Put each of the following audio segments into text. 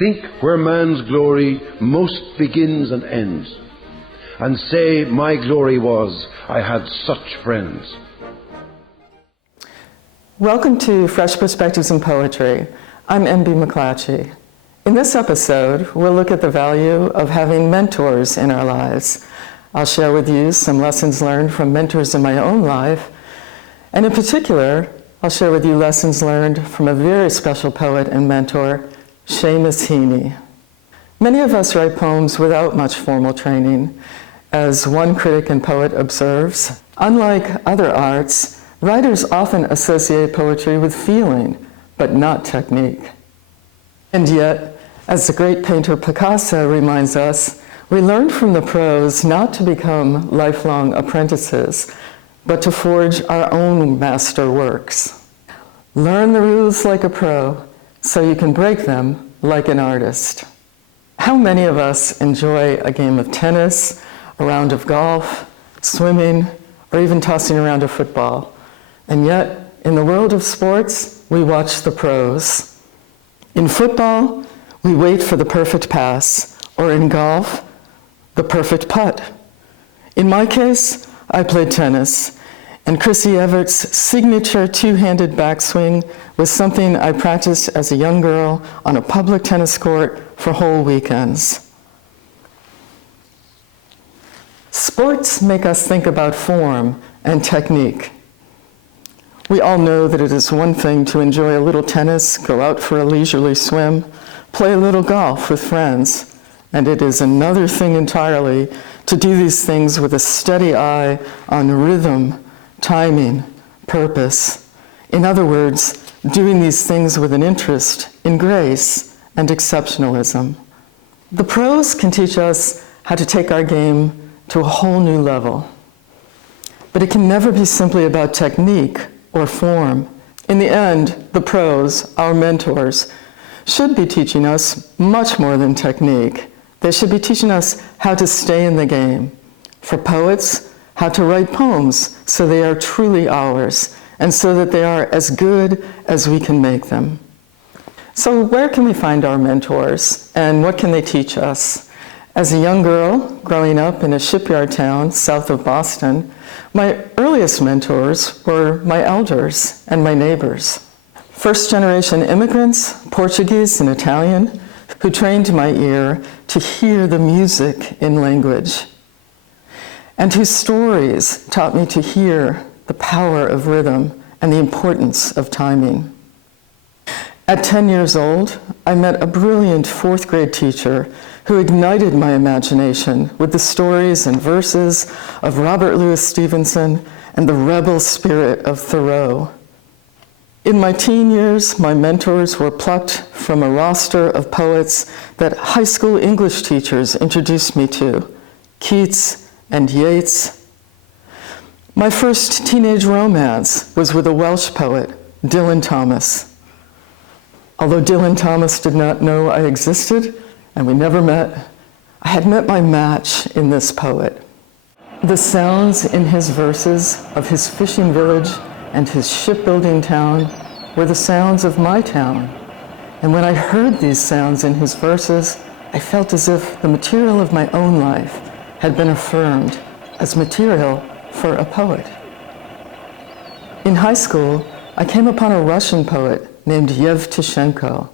think where man's glory most begins and ends, and say my glory was I had such friends. Welcome to Fresh Perspectives in Poetry. I'm M.B. McClatchy. In this episode, we'll look at the value of having mentors in our lives. I'll share with you some lessons learned from mentors in my own life, and in particular, I'll share with you lessons learned from a very special poet and mentor, Seamus Heaney. Many of us write poems without much formal training. As one critic and poet observes, unlike other arts, writers often associate poetry with feeling, but not technique. And yet, as the great painter Picasso reminds us, we learn from the pros not to become lifelong apprentices, but to forge our own master works. Learn the rules like a pro, so you can break them like an artist. How many of us enjoy a game of tennis, a round of golf, swimming, or even tossing around a football? And yet, in the world of sports, we watch the pros. In football, we wait for the perfect pass, or in golf, the perfect putt. In my case, I played tennis, and Chrissy Everett's signature two-handed backswing was something I practiced as a young girl on a public tennis court for whole weekends. Sports make us think about form and technique. We all know that it is one thing to enjoy a little tennis, go out for a leisurely swim, play a little golf with friends, and it is another thing entirely to do these things with a steady eye on rhythm, timing, purpose. In other words, doing these things with an interest in grace and exceptionalism. The pros can teach us how to take our game to a whole new level. But it can never be simply about technique or form. In the end, the pros, our mentors, should be teaching us much more than technique. They should be teaching us how to stay in the game. For poets, how to write poems so they are truly ours, and so that they are as good as we can make them. So where can we find our mentors, and what can they teach us? As a young girl growing up in a shipyard town south of Boston, my earliest mentors were my elders and my neighbors. First-generation immigrants, Portuguese and Italian, who trained my ear to hear the music in language, and whose stories taught me to hear the power of rhythm and the importance of timing. At 10 years old, I met a brilliant fourth grade teacher who ignited my imagination with the stories and verses of Robert Louis Stevenson and the rebel spirit of Thoreau. In my teen years, my mentors were plucked from a roster of poets that high school English teachers introduced me to, Keats and Yeats. My first teenage romance was with a Welsh poet, Dylan Thomas. Although Dylan Thomas did not know I existed, and we never met, I had met my match in this poet. The sounds in his verses of his fishing village and his shipbuilding town were the sounds of my town. And when I heard these sounds in his verses, I felt as if the material of my own life had been affirmed as material for a poet. In high school, I came upon a Russian poet named Yevtushenko.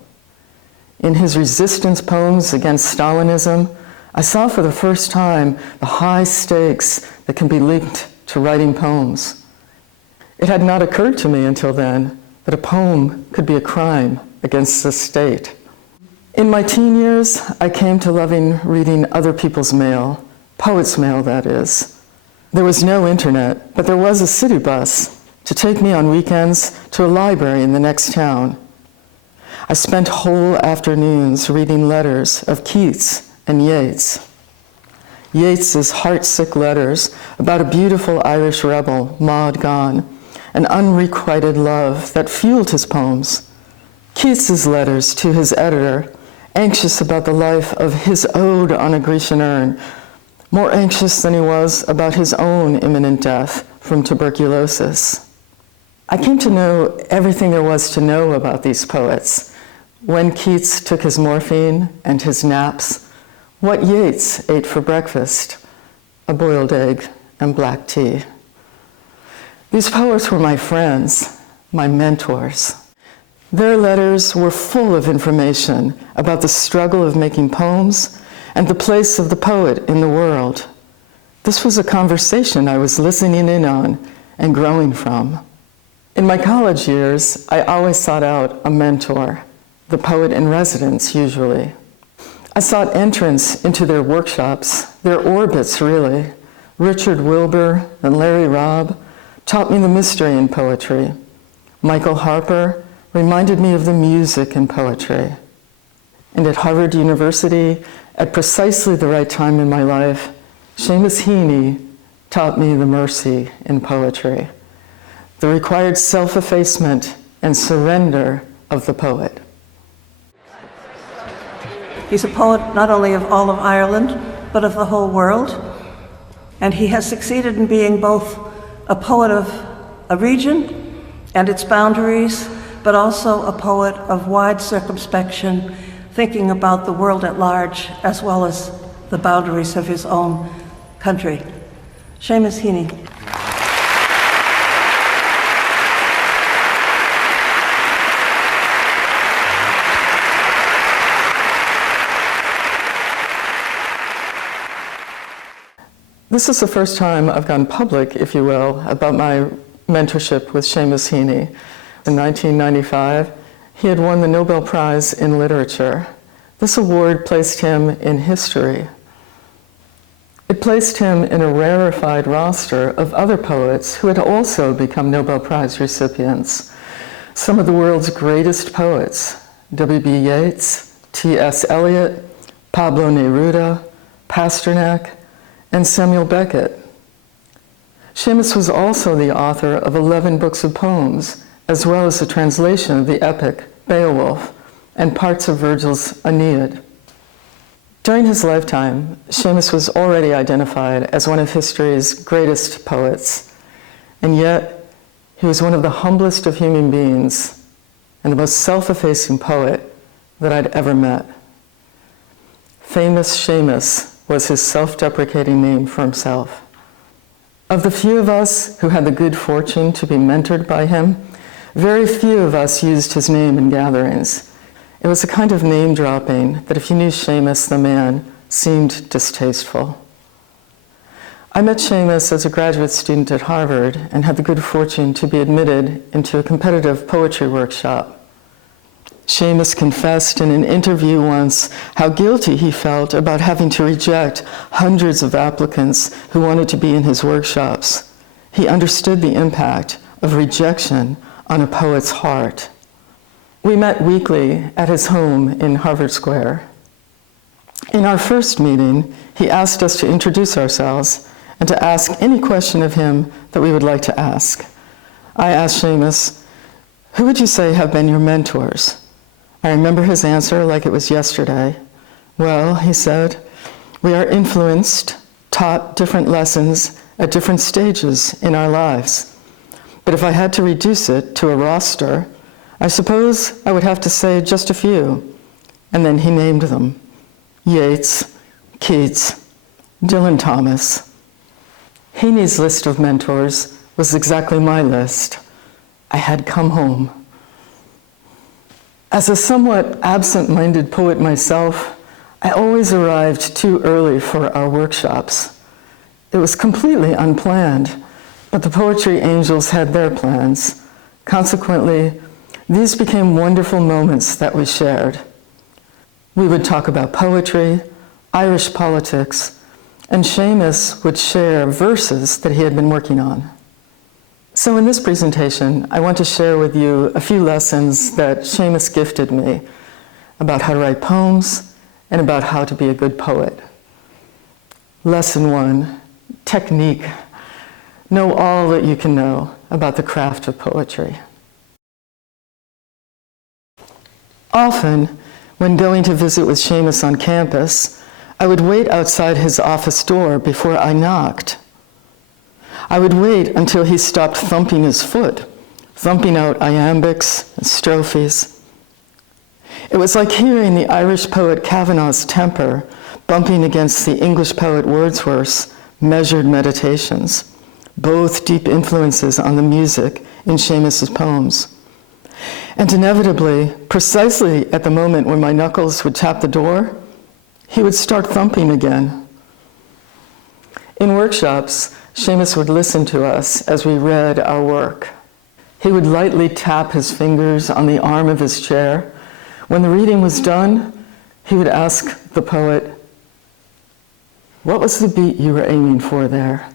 In his resistance poems against Stalinism, I saw for the first time the high stakes that can be linked to writing poems. It had not occurred to me until then that a poem could be a crime against the state. In my teen years, I came to loving reading other people's mail, poets' mail, that is. There was no internet, but there was a city bus to take me on weekends to a library in the next town. I spent whole afternoons reading letters of Keats and Yeats. Yeats's heartsick letters about a beautiful Irish rebel, Maud Gonne, an unrequited love that fueled his poems. Keats's letters to his editor, anxious about the life of his ode on a Grecian urn, more anxious than he was about his own imminent death from tuberculosis. I came to know everything there was to know about these poets, when Keats took his morphine and his naps, what Yeats ate for breakfast, a boiled egg and black tea. These poets were my friends, my mentors. Their letters were full of information about the struggle of making poems and the place of the poet in the world. This was a conversation I was listening in on and growing from. In my college years, I always sought out a mentor, the poet in residence usually. I sought entrance into their workshops, their orbits really. Richard Wilbur and Larry Robb taught me the mystery in poetry. Michael Harper reminded me of the music in poetry. And at Harvard University, at precisely the right time in my life, Seamus Heaney taught me the mercy in poetry, the required self-effacement and surrender of the poet. He's a poet not only of all of Ireland, but of the whole world. And he has succeeded in being both a poet of a region and its boundaries, but also a poet of wide circumspection, thinking about the world at large, as well as the boundaries of his own country. Seamus Heaney. This is the first time I've gone public, if you will, about my mentorship with Seamus Heaney. In 1995, he had won the Nobel Prize in Literature. This award placed him in history. It placed him in a rarefied roster of other poets who had also become Nobel Prize recipients. Some of the world's greatest poets, W.B. Yeats, T.S. Eliot, Pablo Neruda, Pasternak, and Samuel Beckett. Seamus was also the author of 11 books of poems, as well as a translation of the epic Beowulf and parts of Virgil's Aeneid. During his lifetime, Seamus was already identified as one of history's greatest poets, and yet he was one of the humblest of human beings and the most self-effacing poet that I'd ever met. Famous Seamus was his self-deprecating name for himself. Of the few of us who had the good fortune to be mentored by him, very few of us used his name in gatherings. It was a kind of name dropping that if you knew Seamus the man seemed distasteful. I met Seamus as a graduate student at Harvard and had the good fortune to be admitted into a competitive poetry workshop. Seamus confessed in an interview once how guilty he felt about having to reject hundreds of applicants who wanted to be in his workshops. He understood the impact of rejection on a poet's heart. We met weekly at his home in Harvard Square. In our first meeting, he asked us to introduce ourselves and to ask any question of him that we would like to ask. I asked Seamus, "Who would you say have been your mentors?" I remember his answer like it was yesterday. "Well," he said, "we are influenced, taught different lessons at different stages in our lives. But if I had to reduce it to a roster, I suppose I would have to say just a few." And then he named them: Yeats, Keats, Dylan Thomas. Heaney's list of mentors was exactly my list. I had come home. As a somewhat absent-minded poet myself, I always arrived too early for our workshops. It was completely unplanned, but the poetry angels had their plans. Consequently, these became wonderful moments that we shared. We would talk about poetry, Irish politics, and Seamus would share verses that he had been working on. So in this presentation, I want to share with you a few lessons that Seamus gifted me about how to write poems and about how to be a good poet. Lesson 1, technique. Know all that you can know about the craft of poetry. Often, when going to visit with Seamus on campus, I would wait outside his office door before I knocked. I would wait until he stopped thumping his foot, thumping out iambics and strophes. It was like hearing the Irish poet Kavanagh's temper bumping against the English poet Wordsworth's measured meditations, both deep influences on the music in Seamus's poems. And inevitably, precisely at the moment when my knuckles would tap the door, he would start thumping again. In workshops, Seamus would listen to us as we read our work. He would lightly tap his fingers on the arm of his chair. When the reading was done, he would ask the poet, "What was the beat you were aiming for there?"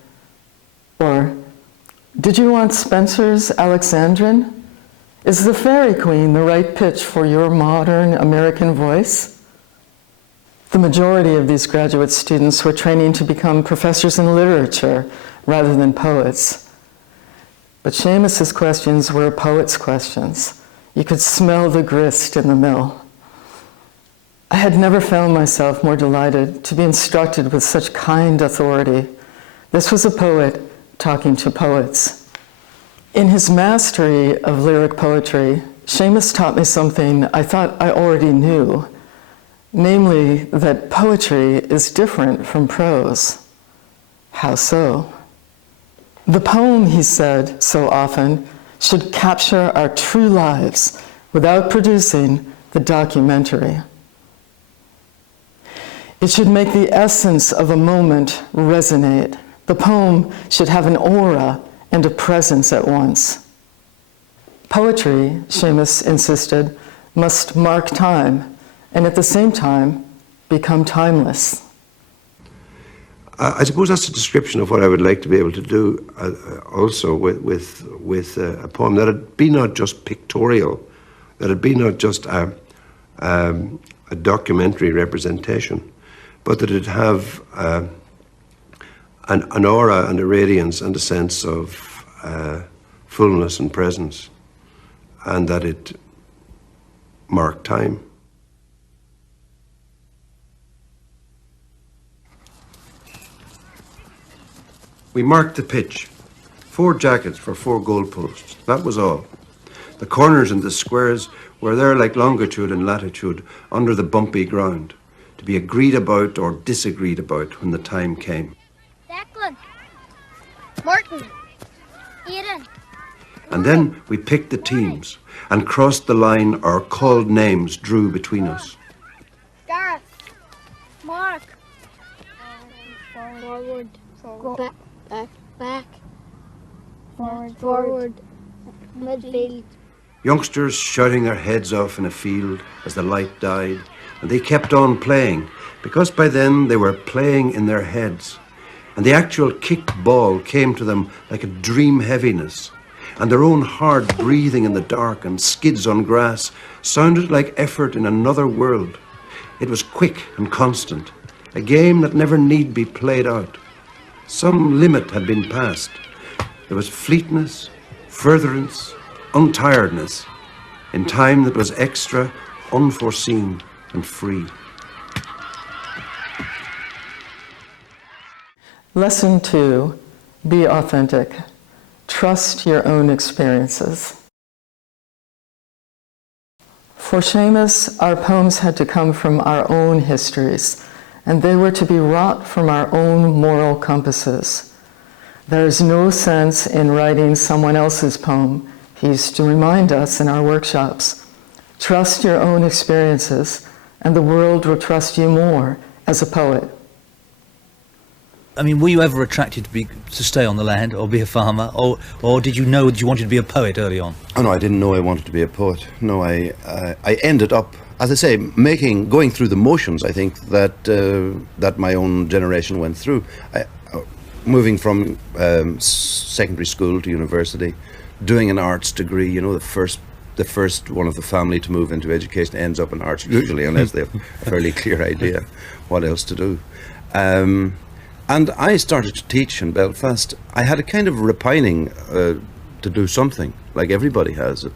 Or, "Did you want Spencer's Alexandrine? Is the Fairy Queen the right pitch for your modern American voice?" The majority of these graduate students were training to become professors in literature rather than poets. But Seamus's questions were a poet's questions. You could smell the grist in the mill. I had never found myself more delighted to be instructed with such kind authority. This was a poet talking to poets. In his mastery of lyric poetry, Seamus taught me something I thought I already knew, namely that poetry is different from prose. How so? The poem, he said so often, should capture our true lives without producing the documentary. It should make the essence of a moment resonate. The poem should have an aura and a presence at once. Poetry, Seamus insisted, must mark time and at the same time become timeless. I suppose that's a description of what I would like to be able to do also with a poem, that it be not just pictorial, that it be not just a documentary representation, but that it have an aura and a radiance and a sense of fullness and presence, and that it mark time. We marked the pitch. 4 jackets for 4 goalposts. That was all. The corners and the squares were there like longitude and latitude under the bumpy ground, to be agreed about or disagreed about when the time came. Declan, Martin, Aidan. And then we picked the teams and crossed the line our called names drew between us. Gareth, Mark. Forward. Back. Back. Forward. Midfield. Youngsters shouting their heads off in a field as the light died, and they kept on playing, because by then they were playing in their heads, and the actual kicked ball came to them like a dream heaviness, and their own hard breathing in the dark and skids on grass sounded like effort in another world. It was quick and constant, a game that never need be played out. Some limit had been passed. There was fleetness, furtherance, untiredness, in time that was extra, unforeseen, and free. Lesson 2, be authentic. Trust your own experiences. For Seamus, our poems had to come from our own histories, and they were to be wrought from our own moral compasses. There is no sense in writing someone else's poem, he used to remind us in our workshops. Trust your own experiences, and the world will trust you more as a poet. I mean, were you ever attracted to stay on the land or be a farmer, or did you know that you wanted to be a poet early on? Oh no, I didn't know I wanted to be a poet. No, I ended up, as I say, going through the motions, I think, that my own generation went through. Moving from secondary school to university, doing an arts degree, you know, the first one of the family to move into education ends up in arts, usually, unless they have a fairly clear idea what else to do. And I started to teach in Belfast. I had a kind of repining to do something, like everybody has it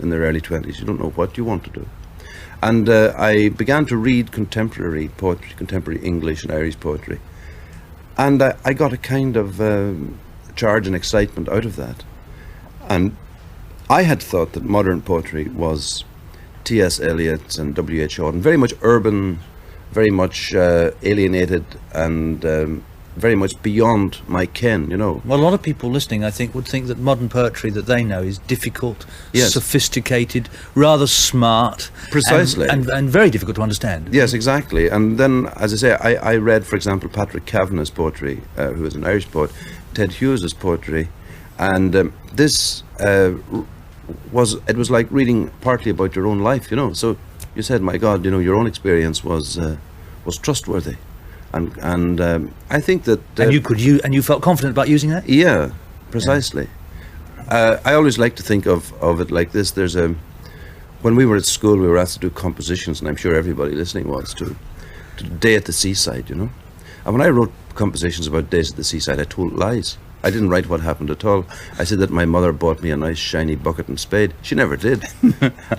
in their early 20s. You don't know what you want to do. And I began to read contemporary poetry, contemporary English and Irish poetry. And I got a kind of charge and excitement out of that. And I had thought that modern poetry was T.S. Eliot and W.H. Auden, very much urban, very much alienated, and very much beyond my ken, you know. Well, a lot of people listening, I think, would think that modern poetry that they know is difficult, Yes. sophisticated, rather smart. Precisely. And very difficult to understand. Yes, exactly. And then, as I say, I read, for example, Patrick Kavanagh's poetry, who is an Irish poet, Ted Hughes's poetry, and this was like reading partly about your own life, you know. So you said, my God, you know, your own experience was trustworthy, and I think that And you felt confident about using that? yeah, precisely. I always like to think of it like this. When we were at school, we were asked to do compositions, and I'm sure everybody listening was to Day at the Seaside, you know. And when I wrote compositions about days at the seaside, I told lies. I didn't write what happened at all. I said that my mother bought me a nice shiny bucket and spade. She never did.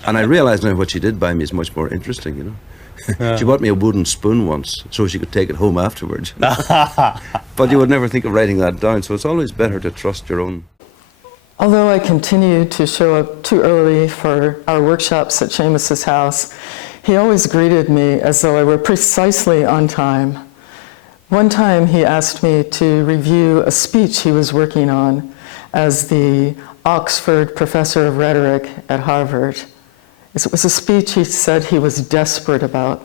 And I realised now what she did buy me is much more interesting, you know. She bought me a wooden spoon once so she could take it home afterwards. But you would never think of writing that down, so it's always better to trust your own. Although I continued to show up too early for our workshops at Seamus's house, he always greeted me as though I were precisely on time. One time he asked me to review a speech he was working on as the Oxford Professor of Rhetoric at Harvard. It was a speech he said he was desperate about.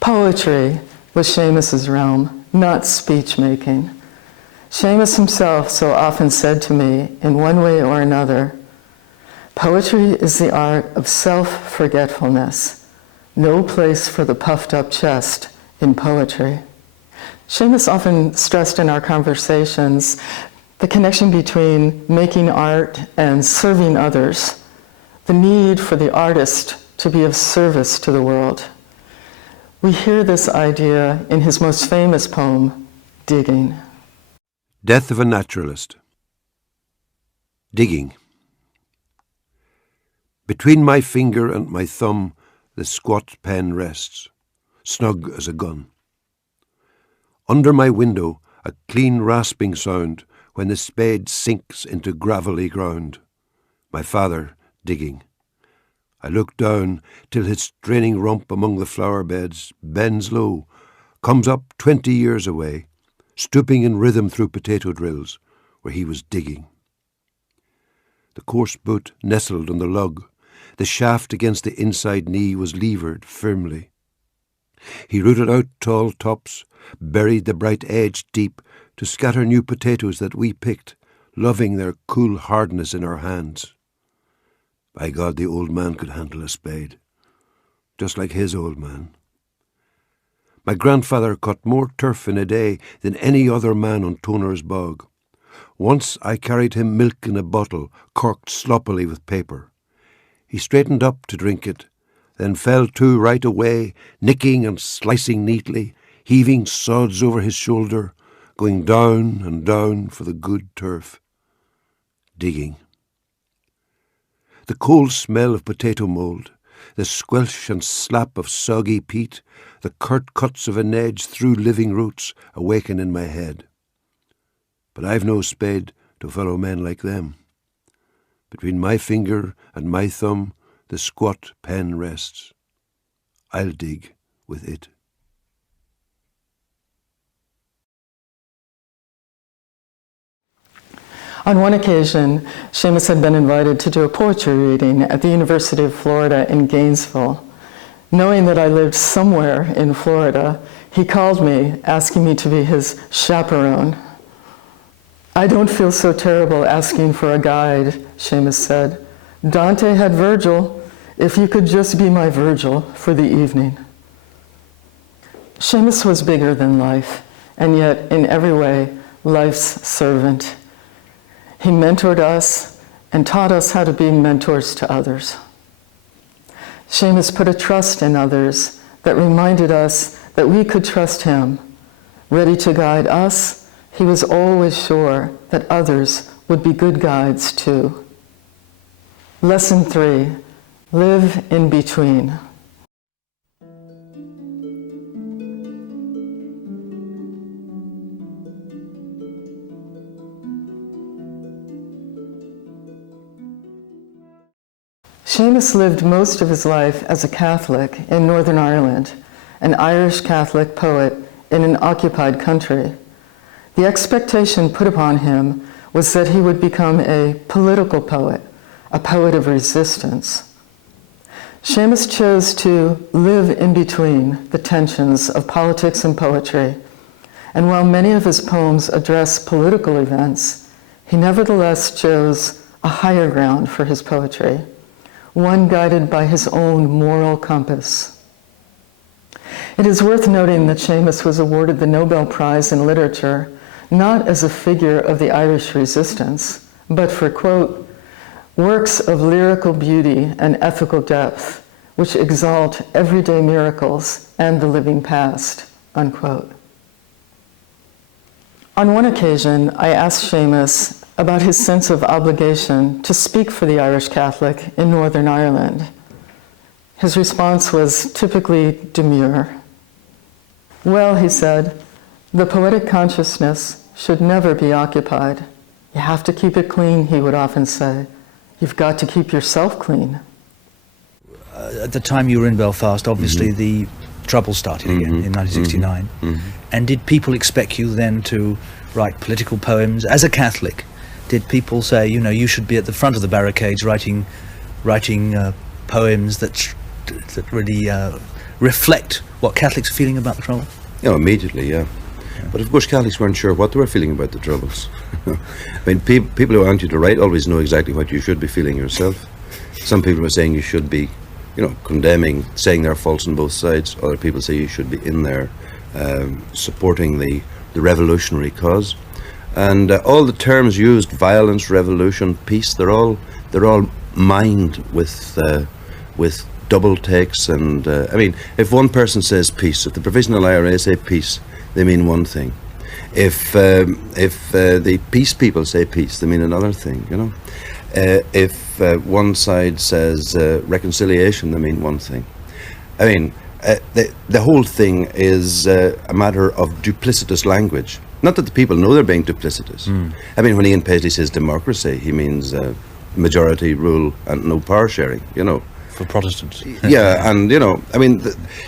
Poetry was Seamus's realm, not speech making. Seamus himself so often said to me, in one way or another, poetry is the art of self-forgetfulness. No place for the puffed-up chest in poetry. Seamus often stressed in our conversations the connection between making art and serving others, the need for the artist to be of service to the world. We hear this idea in his most famous poem, Digging. Death of a Naturalist. Digging. Between my finger and my thumb the squat pen rests, snug as a gun. Under my window a clean rasping sound when the spade sinks into gravelly ground. My father digging. I look down till his straining rump among the flower beds bends low, comes up 20 years away, stooping in rhythm through potato drills where he was digging. The coarse boot nestled on the lug. The shaft against the inside knee was levered firmly. He rooted out tall tops, buried the bright edge deep to scatter new potatoes that we picked, loving their cool hardness in our hands. By God, the old man could handle a spade, just like his old man. My grandfather cut more turf in a day than any other man on Toner's bog. Once I carried him milk in a bottle, corked sloppily with paper. He straightened up to drink it, then fell to right away, nicking and slicing neatly, heaving sods over his shoulder, going down and down for the good turf. Digging. The cold smell of potato mould, the squelch and slap of soggy peat, the curt cuts of an edge through living roots awaken in my head. But I've no spade to follow men like them. Between my finger and my thumb the squat pen rests. I'll dig with it. On one occasion, Seamus had been invited to do a poetry reading at the University of Florida in Gainesville. Knowing that I lived somewhere in Florida, he called me, asking me to be his chaperone. I don't feel so terrible asking for a guide, Seamus said. Dante had Virgil. If you could just be my Virgil for the evening. Seamus was bigger than life, and yet in every way, life's servant. He mentored us and taught us how to be mentors to others. Seamus put a trust in others that reminded us that we could trust him. Ready to guide us, he was always sure that others would be good guides too. Lesson 3, live in between. Seamus lived most of his life as a Catholic in Northern Ireland, an Irish Catholic poet in an occupied country. The expectation put upon him was that he would become a political poet, a poet of resistance. Seamus chose to live in between the tensions of politics and poetry, and while many of his poems address political events, he nevertheless chose a higher ground for his poetry, one guided by his own moral compass. It is worth noting that Seamus was awarded the Nobel Prize in Literature not as a figure of the Irish resistance, but for, quote, works of lyrical beauty and ethical depth, which exalt everyday miracles and the living past, unquote. On one occasion, I asked Seamus about his sense of obligation to speak for the Irish Catholic in Northern Ireland. His response was typically demure. Well, he said, the poetic consciousness should never be occupied. You have to keep it clean, he would often say. You've got to keep yourself clean. At the time you were in Belfast, obviously the trouble started again in 1969. And did people expect you then to write political poems? As a Catholic, did people say, you know, you should be at the front of the barricades writing poems that really reflect what Catholics are feeling about the trouble? You know, immediately, yeah. But of course, Catholics weren't sure what they were feeling about the Troubles. I mean, people who want you to write always know exactly what you should be feeling yourself. Some people were saying you should be, you know, condemning, saying there are faults on both sides. Other people say you should be in there supporting the revolutionary cause. And all the terms used, violence, revolution, peace, they're all mined with double takes. And I mean, if one person says peace, if the Provisional IRA say peace, they mean one thing. If the peace people say peace, they mean another thing, you know. If one side says reconciliation, they mean one thing. I mean, the whole thing is a matter of duplicitous language. Not that the people know they're being duplicitous. I mean, when Ian Paisley says democracy, he means majority rule and no power sharing, you know. For Protestants. Yeah, and, you know, I mean,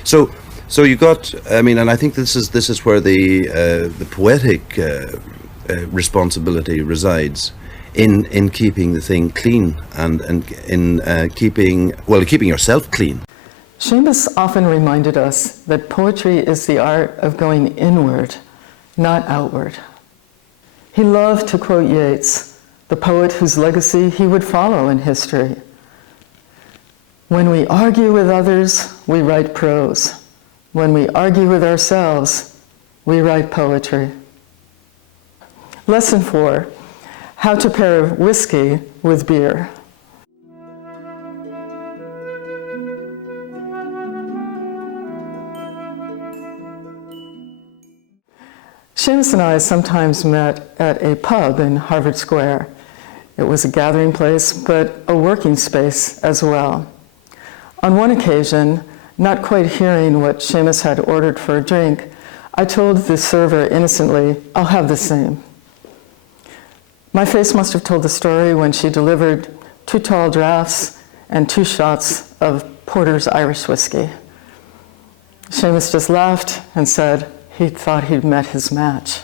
so you got, I mean, and I think this is where the poetic responsibility resides, in keeping the thing clean and in keeping yourself clean. Seamus often reminded us that poetry is the art of going inward, not outward. He loved to quote Yeats, the poet whose legacy he would follow in history. When we argue with others, we write prose. When we argue with ourselves, we write poetry. Lesson 4, how to pair whiskey with beer. Seamus and I sometimes met at a pub in Harvard Square. It was a gathering place, but a working space as well. On one occasion, not quite hearing what Seamus had ordered for a drink, I told the server innocently, "I'll have the same." My face must have told the story when she delivered 2 tall draughts and 2 shots of Porter's Irish whiskey. Seamus just laughed and said he thought he'd met his match.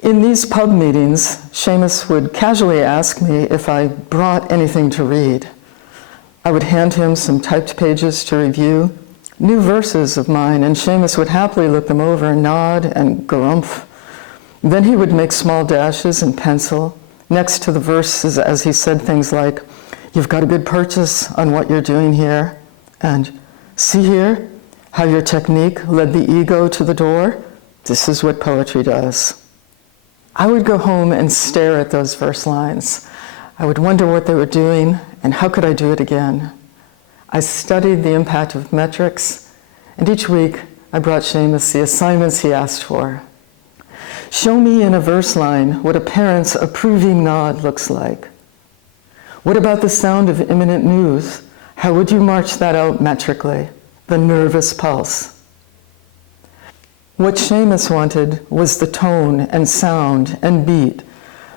In these pub meetings, Seamus would casually ask me if I brought anything to read. I would hand him some typed pages to review, new verses of mine, and Seamus would happily look them over and nod and garumph. Then he would make small dashes in pencil next to the verses as he said things like, "You've got a good purchase on what you're doing here," and "See here, how your technique led the ego to the door? This is what poetry does." I would go home and stare at those verse lines. I would wonder what they were doing and how could I do it again. I studied the impact of metrics, and each week I brought Seamus the assignments he asked for. Show me in a verse line what a parent's approving nod looks like. What about the sound of imminent news? How would you march that out metrically? The nervous pulse. What Seamus wanted was the tone and sound and beat,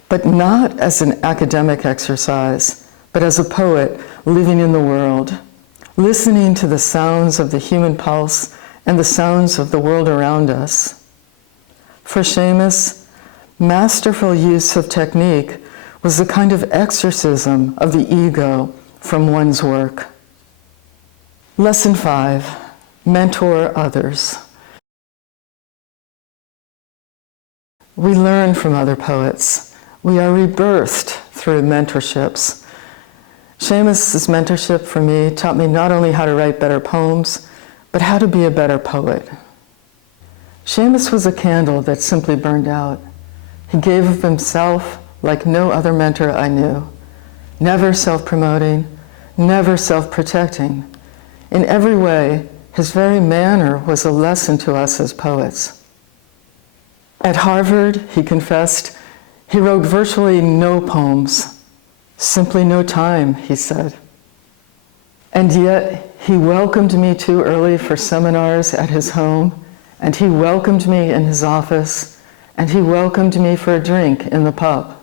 but not as an academic exercise, but as a poet living in the world, listening to the sounds of the human pulse and the sounds of the world around us. For Seamus, masterful use of technique was a kind of exorcism of the ego from one's work. Lesson 5, mentor others. We learn from other poets. We are rebirthed through mentorships. Seamus's mentorship for me taught me not only how to write better poems, but how to be a better poet. Seamus was a candle that simply burned out. He gave of himself like no other mentor I knew, never self-promoting, never self-protecting. In every way, his very manner was a lesson to us as poets. At Harvard, he confessed, he wrote virtually no poems. Simply no time, he said. And yet, he welcomed me too early for seminars at his home, and he welcomed me in his office, and he welcomed me for a drink in the pub.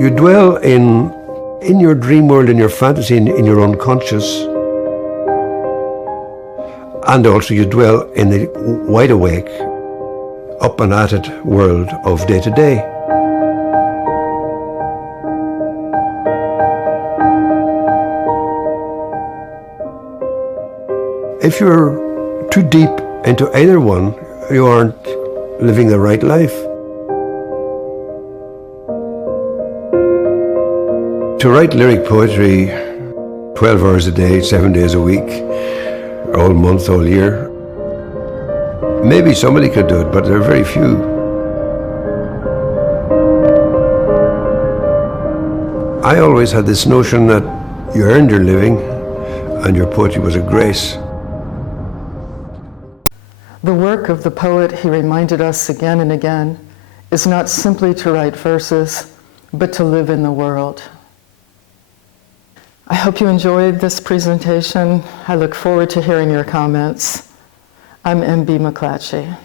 You dwell in your dream world, in your fantasy, in your unconscious, and also you dwell in the wide awake, up and at it world of day to day. If you're too deep into either one, you aren't living the right life. To write lyric poetry 12 hours a day, 7 days a week, all month, all year, maybe somebody could do it, but there are very few. I always had this notion that you earned your living and your poetry was a grace. The work of the poet, he reminded us again and again, is not simply to write verses, but to live in the world. I hope you enjoyed this presentation. I look forward to hearing your comments. I'm M.B. McClatchy.